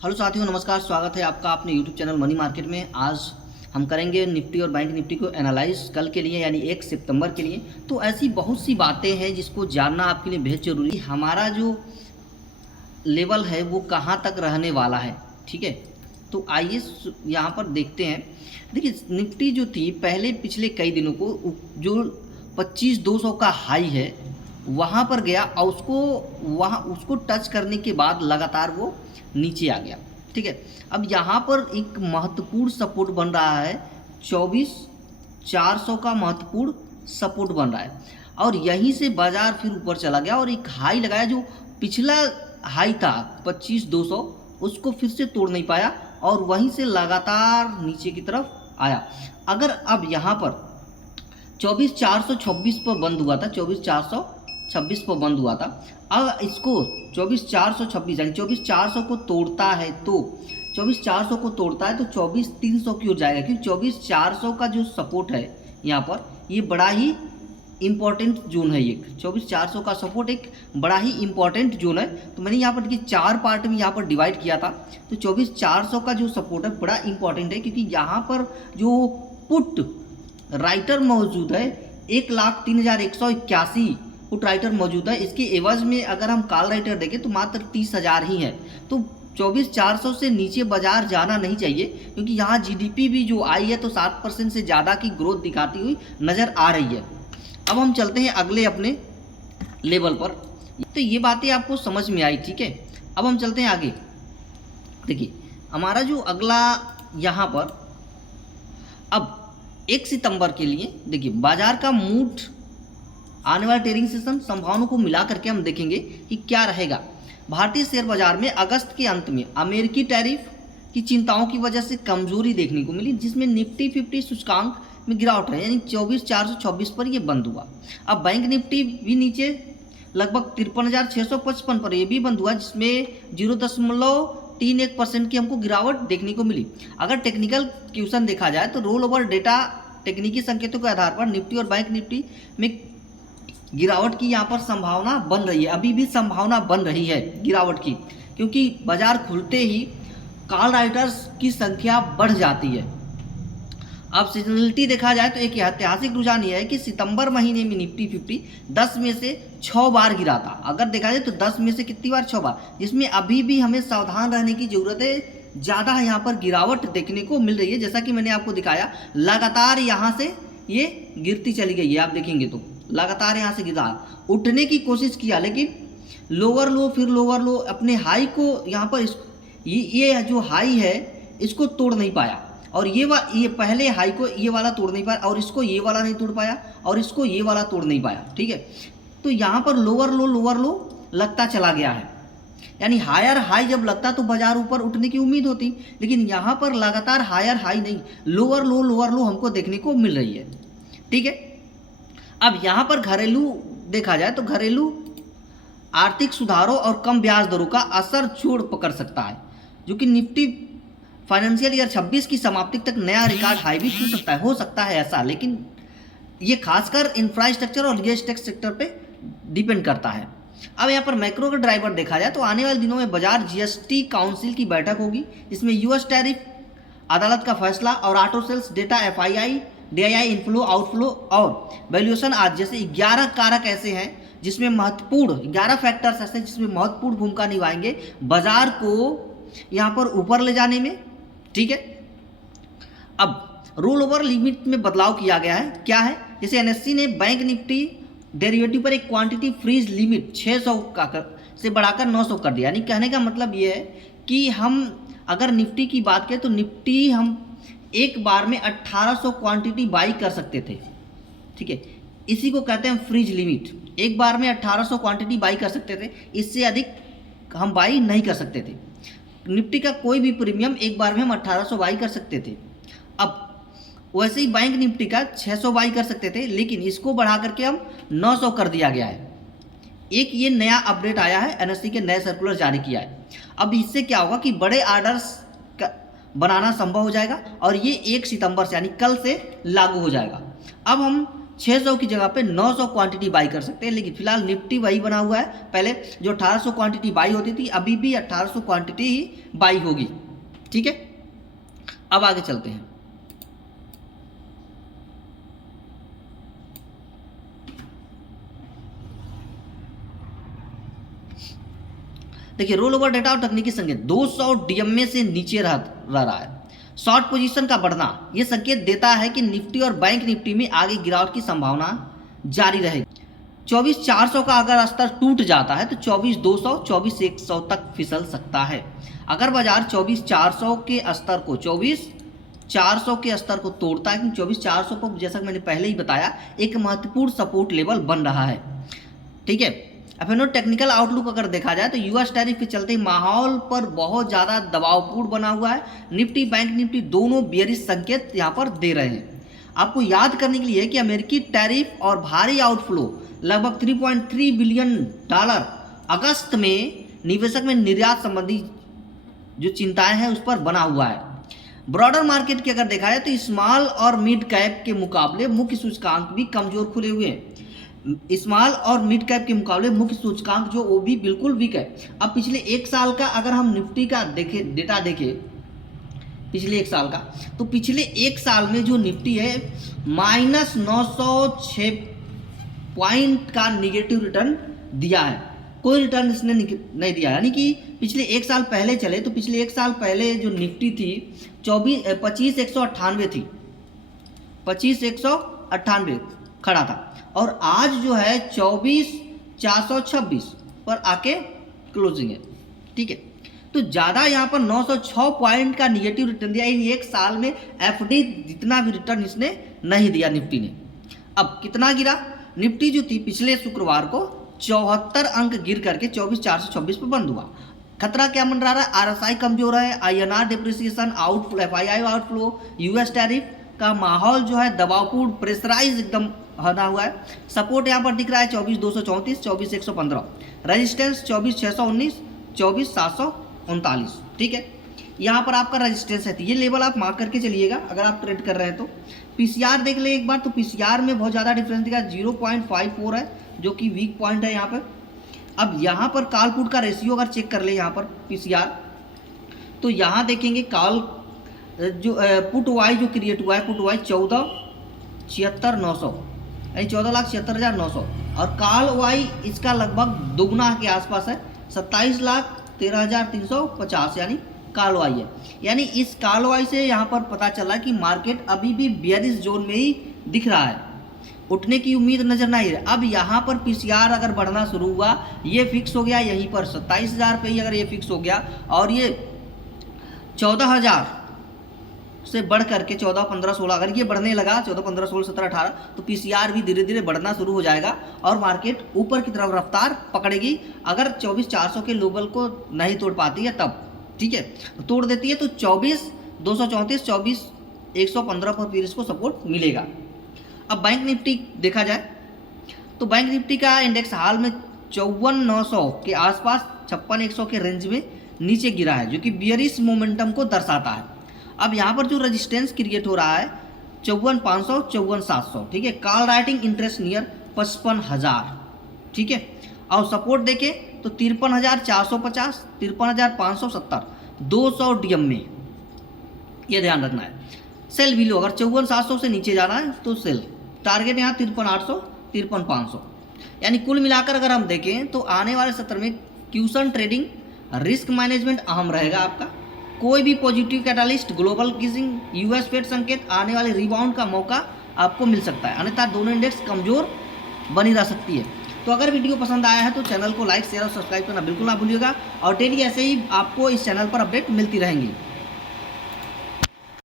Hello साथियों, नमस्कार। स्वागत है आपका अपने यूट्यूब चैनल मनी मार्केट में। आज हम करेंगे निफ्टी और बैंक निफ्टी को एनालाइज कल के लिए यानी 1 सितंबर के लिए। तो ऐसी बहुत सी बातें हैं जिसको जानना आपके लिए बेहद जरूरी है। हमारा जो लेवल है वो कहाँ तक रहने वाला है, ठीक है। तो आइए यहाँ पर देखते हैं। देखिए, निफ्टी जो थी पहले पिछले कई दिनों को जो 25,200 का हाई है वहाँ पर गया और उसको टच करने के बाद लगातार वो नीचे आ गया, ठीक है। अब यहाँ पर एक महत्वपूर्ण सपोर्ट बन रहा है, 24,400 का महत्वपूर्ण सपोर्ट बन रहा है और यहीं से बाजार फिर ऊपर चला गया और एक हाई लगाया। जो पिछला हाई था 25,200 उसको फिर से तोड़ नहीं पाया और वहीं से लगातार नीचे की तरफ आया। अगर अब यहाँ पर 24,426 पर बंद हुआ था, 24,426 पर बंद हुआ था। अब इसको 24,426 यानी 24,400 को तोड़ता है तो 24,400 को तोड़ता है तो 24,300 की ओर जाएगा, क्योंकि 24,400 का जो सपोर्ट है यहाँ पर ये बड़ा ही इम्पोर्टेंट जोन है। एक 24,400 का सपोर्ट एक बड़ा ही इम्पोर्टेंट जोन है। तो मैंने यहाँ पर देखिए 4 पार्ट में यहाँ पर डिवाइड किया था। तो 24,400 का जो सपोर्ट है बड़ा इंपॉर्टेंट है, क्योंकि यहाँ पर जो पुट राइटर मौजूद है 1,03,181 पुट राइटर मौजूद है। इसके एवज में अगर हम कॉल राइटर देखें तो मात्र 30,000 ही है। तो 24,400 से नीचे बाजार जाना नहीं चाहिए, क्योंकि यहाँ जीडीपी भी जो आई है तो 7% से ज़्यादा की ग्रोथ दिखाती हुई नज़र आ रही है। अब हम चलते हैं अगले अपने लेवल पर। तो ये बातें आपको समझ में आई, ठीक है। अब हम चलते हैं आगे। देखिए हमारा जो अगला यहाँ पर अब 1 सितंबर के लिए देखिए बाजार का मूड आने वाला ट्रेडिंग सेशन संभावनाओं को मिला करके हम देखेंगे कि क्या रहेगा। भारतीय शेयर बाजार में अगस्त के अंत में अमेरिकी टैरिफ की चिंताओं की वजह से कमजोरी देखने को मिली, जिसमें निफ्टी 50 सूचकांक में गिरावट है, यानी 24,426 पर यह बंद हुआ। अब बैंक निफ्टी भी नीचे लगभग 53,655 पर यह भी बंद हुआ, जिसमें 0.31% की हमको गिरावट देखने को मिली। अगर टेक्निकल क्वेश्चन देखा जाए तो रोल ओवर डेटा तकनीकी संकेतों के आधार पर निफ्टी और बैंक निफ्टी में गिरावट की यहाँ पर संभावना बन रही है। अभी भी संभावना बन रही है गिरावट की, क्योंकि बाजार खुलते ही कॉल राइटर्स की संख्या बढ़ जाती है। अब सीजनलिटी देखा जाए तो एक ऐतिहासिक रुझान यह है कि सितंबर महीने में निफ्टी 50 10 में से 6 बार गिरा था। अगर देखा जाए तो 10 में से कितनी बार, 6 बार, जिसमें अभी भी हमें सावधान रहने की जरूरत है। ज़्यादा यहाँ पर गिरावट देखने को मिल रही है, जैसा कि मैंने आपको दिखाया। लगातार यहाँ से ये गिरती चली गई है, आप देखेंगे तो लगातार यहाँ से गिरा, उठने की कोशिश किया, लेकिन लोअर लो फिर लोअर लो, अपने हाई को यहाँ पर ये जो हाई है इसको तोड़ नहीं पाया और ये पहले हाई को ये वाला तोड़ नहीं पाया और इसको ये वाला नहीं तोड़ पाया और इसको ये वाला तोड़ नहीं पाया, ठीक है। तो यहाँ पर लोअर लो लगता चला गया है, यानी हायर हाई जब लगता तो बाजार ऊपर उठने की उम्मीद होती, लेकिन यहाँ पर लगातार हायर हाई नहीं, लोअर लो हमको देखने को मिल रही है, ठीक है। अब यहाँ पर घरेलू देखा जाए तो घरेलू आर्थिक सुधारों और कम ब्याज दरों का असर जोर पकड़ सकता है, जो कि निफ्टी फाइनेंशियल ईयर 26 की समाप्ति तक नया रिकॉर्ड हाई भी छू सकता है, हो सकता है ऐसा, लेकिन ये खासकर इंफ्रास्ट्रक्चर और रियल एस्टेट सेक्टर पे डिपेंड करता है। अब यहाँ पर मैक्रो का ड्राइवर देखा जाए तो आने वाले दिनों में बाजार जीएसटी काउंसिल की बैठक होगी, जिसमें यूएस टैरिफ अदालत का फैसला और auto sales data, FII DII inflow outflow और वैल्यूएशन आज जैसे 11 कारक ऐसे हैं जिसमें महत्वपूर्ण 11 फैक्टर्स ऐसे जिसमें महत्वपूर्ण भूमिका निभाएंगे बाजार को यहाँ पर ऊपर ले जाने में, ठीक है। अब रोल ओवर लिमिट में बदलाव किया गया है, क्या है, जैसे एनएससी ने बैंक निफ्टी डेरिवेटिव पर एक क्वांटिटी फ्रीज लिमिट 600 से बढ़ाकर 900 कर दिया। यानी कहने का मतलब ये है कि हम अगर निफ्टी की बात करें तो निफ्टी हम एक बार में 1800 क्वांटिटी बाई कर सकते थे, ठीक है। इसी को कहते हैं फ्रीज लिमिट। एक बार में 1800 क्वांटिटी बाई कर सकते थे, इससे अधिक हम बाई नहीं कर सकते थे। निफ्टी का कोई भी प्रीमियम एक बार में हम 1800 बाई कर सकते थे। अब वैसे ही बैंक निफ्टी का 600 बाई कर सकते थे, लेकिन इसको बढ़ा करके हम 900 कर दिया गया है। एक ये नया अपडेट आया है, एनएससी के नए सर्कुलर जारी किया है। अब इससे क्या होगा कि बड़े ऑर्डर्स बनाना संभव हो जाएगा और ये 1 सितंबर से यानी कल से लागू हो जाएगा। अब हम 600 की जगह पे 900 क्वांटिटी बाई कर सकते हैं। लेकिन फिलहाल निफ्टी वही बना हुआ है, पहले जो 1800 क्वांटिटी बाई होती थी अभी भी 1800 क्वांटिटी ही बाई होगी। ठीक है, अब आगे चलते हैं। देखिए रोल ओवर डेटा और तकनीकी संकेत 200 डीएमए से नीचे रह रहा है। शॉर्ट पोजीशन का बढ़ना यह संकेत देता है कि निफ्टी और बैंक निफ्टी में आगे गिरावट की संभावना जारी रहेगी। 24,400 का अगर स्तर टूट जाता है तो 24,200 24,100 तक फिसल सकता है। अगर बाजार 24,400 के स्तर को 24,400 के स्तर को तोड़ता है, क्योंकि 24,400 को जैसा कि मैंने पहले ही बताया एक महत्वपूर्ण सपोर्ट लेवल बन रहा है। ठीक है, अब टेक्निकल आउटलुक अगर देखा जाए तो यूएस टैरिफ के चलते माहौल पर बहुत ज़्यादा दबावपूर्ण बना हुआ है। निफ्टी बैंक निफ्टी दोनों बेयरिश संकेत यहाँ पर दे रहे हैं। आपको याद करने के लिए कि अमेरिकी टैरिफ और भारी आउटफ्लो लगभग 3.3 बिलियन डॉलर अगस्त में निवेशक में निर्यात संबंधी जो चिंताएं हैं उस पर बना हुआ है। ब्रॉडर मार्केट की अगर देखा जाए तो स्मॉल और मिड कैप के मुकाबले मुख्य सूचकांक भी कमजोर खुले हुए हैं। स्मॉल और मिड कैप के मुकाबले मुख्य सूचकांक जो वो भी बिल्कुल वीक है। अब पिछले एक साल का अगर हम निफ्टी का देखें, डेटा देखें पिछले एक साल का, तो पिछले एक साल में जो निफ्टी है -906 पॉइंट का निगेटिव रिटर्न दिया है, कोई रिटर्न इसने नहीं दिया। यानी कि पिछले एक साल पहले चले तो पिछले एक साल पहले जो निफ्टी थी 25,198 थी, 25,198 खड़ा था, और आज जो है 24,426 पर आके क्लोजिंग है। ठीक है, तो ज़्यादा यहाँ पर 906 पॉइंट का निगेटिव रिटर्न दिया। इन एक साल में एफडी जितना भी रिटर्न इसने नहीं दिया निफ्टी ने। अब कितना गिरा? निफ्टी जो थी पिछले शुक्रवार को 74 अंक गिर करके 24,426 पर बंद हुआ। खतरा क्या बन रहा है? आरएसआई कमजोर है, INR depreciation, outflow FII outflow, US tariff का माहौल जो है दबावपूर्ण प्रेशराइज एकदम बना हुआ है। सपोर्ट यहाँ पर दिख रहा है 24,234 24,115, रेजिस्टेंस 24,619 24,739। ठीक है, यहाँ पर आपका रेजिस्टेंस है, ये लेवल आप मार्क करके चलिएगा अगर आप ट्रेड कर रहे हैं तो। पीसीआर देख ले एक बार, तो पीसीआर में बहुत ज़्यादा डिफरेंस दिखा, 0.54 है जो कि वीक पॉइंट है यहाँ पर। अब यहाँ पर कॉल पुट का रेशियो अगर चेक कर ले यहाँ पर पीसीआर, तो यहाँ देखेंगे कॉल जो पुट वाई जो क्रिएट हुआ है, पुट वाई 14,76,900 यानी 14,76,900, और कॉल वाई इसका लगभग दुगना के आसपास है, 27,13,350 यानी कॉल वाई है। यानी इस कॉल वाई से यहाँ पर पता चला कि मार्केट अभी भी बेयरिश जोन में ही दिख रहा है, उठने की उम्मीद नजर नहीं है। अब यहाँ पर पीसीआर अगर बढ़ना शुरू हुआ, ये फिक्स हो गया यहीं पर 27,000 पे ही अगर ये फिक्स हो गया, और ये 14,000 से बढ़ करके 14, 15, 16 अगर ये बढ़ने लगा, 14, 15, 16, 17, 18, तो पीसीआर भी धीरे धीरे बढ़ना शुरू हो जाएगा और मार्केट ऊपर की तरफ रफ्तार पकड़ेगी। अगर 24,400 के लेवल को नहीं तोड़ पाती है तब, ठीक है, तो तोड़ देती है तो 24,234 24,115 पर फिर इसको सपोर्ट मिलेगा। अब बैंक निफ्टी देखा जाए तो बैंक निफ्टी का इंडेक्स हाल में 54,900 के आसपास 56,100 के रेंज में नीचे गिरा है, जो कि बियरिश मोमेंटम को दर्शाता है। अब यहाँ पर जो रेजिस्टेंस क्रिएट हो रहा है 54,500 54,700, ठीक है, कॉल राइटिंग इंटरेस्ट नियर 55,000, ठीक है, और सपोर्ट देखें तो 53,450 53,570 200 डीएम में, ये ध्यान रखना है। सेल बिलो अगर 54,700 से नीचे जाना है तो सेल, टारगेट यहाँ 53,800 53,500। यानी कुल मिलाकर अगर हम देखें तो आने वाले सत्र में क्यूशन ट्रेडिंग, रिस्क मैनेजमेंट अहम रहेगा आपका। कोई भी पॉजिटिव कैटालिस्ट, ग्लोबल गिजिंग, यूएस फेड संकेत, आने वाले रिबाउंड का मौका आपको मिल सकता है, अन्यथा दोनों इंडेक्स कमजोर बनी रह सकती है। तो अगर वीडियो पसंद आया है तो चैनल को लाइक शेयर और सब्सक्राइब करना बिल्कुल ना भूलिएगा, और डेली ऐसे ही आपको इस चैनल पर अपडेट मिलती रहेंगी।